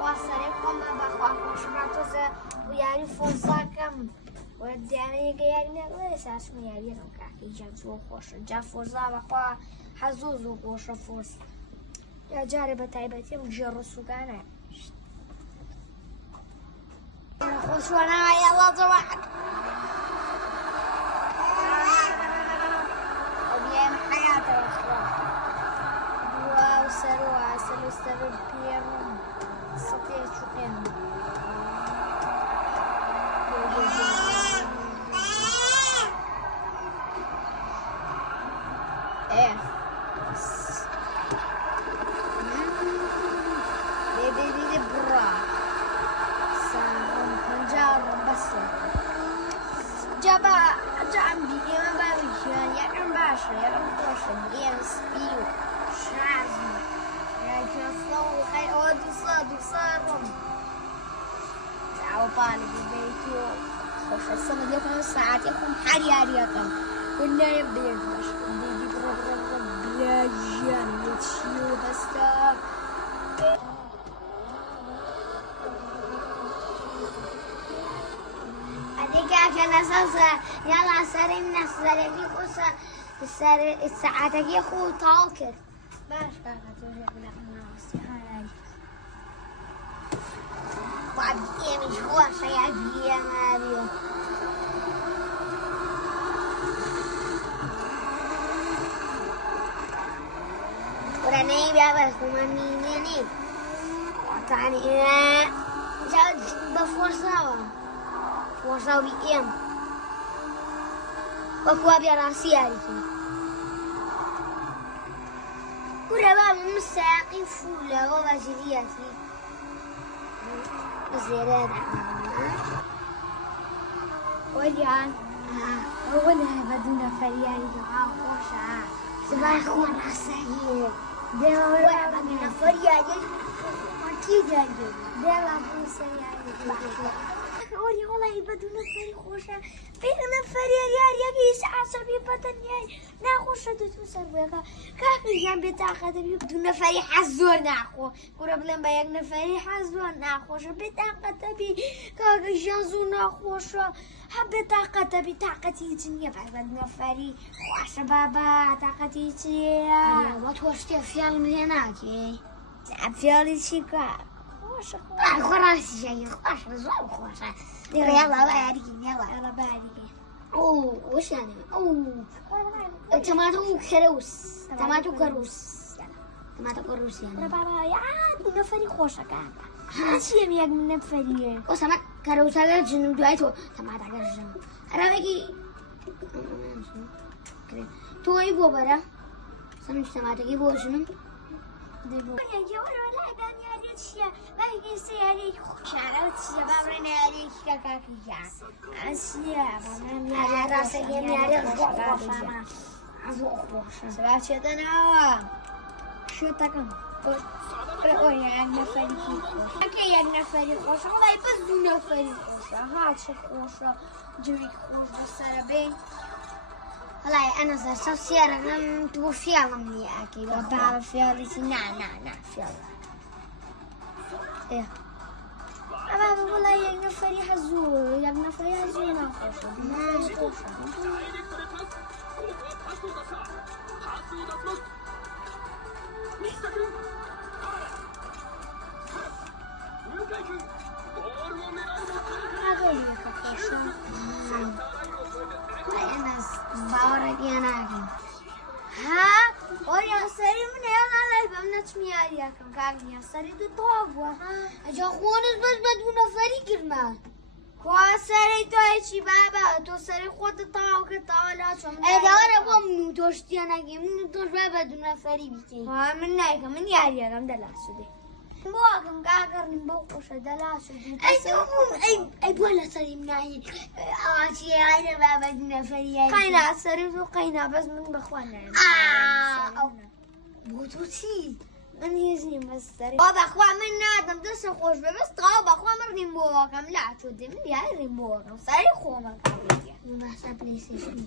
بخوا سەرێ خۆمە بەخوا خۆشما تۆزە و یاری فۆرزاکەم دیانەیەگە یاری نەڵێ ساسم یاریەکەم کاکەی جا زۆر خۆشە جا فۆرزا بەخوا حەزۆ زۆر خۆشە فۆرز یا جارێ بە تایبەتی ئەم ژێڕە سوگانە خۆشوانە یاڵا جەواحد ئەبیێم حەیاتەوە خوا واو سەروا سەر پێڕم سەتێ چوقێن جابا جام بيجي ما بيجي يا عم باشا يا عم خوشة بيجي سبيو شازم يا جفوا خي أود صارم تعالوا بالي ببيتي خوشة السنة دي كم ساعات يكون حرياريكم كنا يبدي باش بيجي برب بلاجيان يتشيو هستا عشان أساسا يلا سرين نسرقي خوسا الساعات كي خو تاكر باش كاكا توري بلا ناس هاي وعبدي مش هو شيء عبدي ماريو وراني بابا كمانيني وطعني جاد بفرصة وصاو بيام وكواب يا راسي ياريكي وربا مساقي فولا وباجرياتي زيران وليان أولا بدون فريان دعاء خوشا صباح خوان عساير ديما بدون فريان أكيد يعني ديما بدون فريان أولي والله بدون فري خوشة بين فري يا بيس عصبي بدني ناخوشة توصل بقى كافي جنب بتاعك بدون فري حزور ناخو قرب لما يجنا فري حزور ناخوش بتاعك تبي كافي جنزو ناخوشة حب طاقة بطاقتي تنيا بدون فري خوشة بابا طاقتي تنيا ما توشتي فيال من هناكي فيالي شيكا خلاص شيء خوش زوج خوش يلا باريكي يلا باريكي اوه وش يعني اوه طماطم كروس طماطم كروس طماطم كروس يعني بابا يا نفري خوشة كان هاشي ميك من نفري وسما كروس هذا جنو دويتو طماطم كروس أنا بيجي تو أي بوبرة سمش طماطم كي بوشنو دبو يا شيا باقي سياري شعرت شباب رناري كاكاكي أشياء بابا راسك يمياري خوفا شباب شتنا شو تكم أو يا نفري كي يا نفري خوش والله بس نفري خوش هات شو خوش جري خوش بسربين والله أنا صار سيارة لم توفي على أكيد بعرف فيها نعم فيها إيه أنا والله يا نفري حزور يا نفري حزور ما خوش هذا اللي كفشة أنا باورك يا ناقم ها ويا سري من يلا لا يبغى نتمياريا كم قال يا سري تطوع أجا خونس بس بدون فريق المال خوا سري تو إيشي بابا تو سري خود تطوع كتالا شو إدارة بوم نوتوشتي أنا كم نوتوش بابا بدون فريق بيجي ها من نايك من ياريا كم دلاسودي بوكم كاكر نبوكش دلاسودي أي بولا سري مناي أشي أنا بابا بدون فريق قينا سري تو قينا بس من بخوانا بوتوتي من يزني مستري بابا أخوة من نادم دس خوش بس طابا أخوة مرني بوكم لا تودي من ياري بوكم سري خوما ما حسب لي سيشني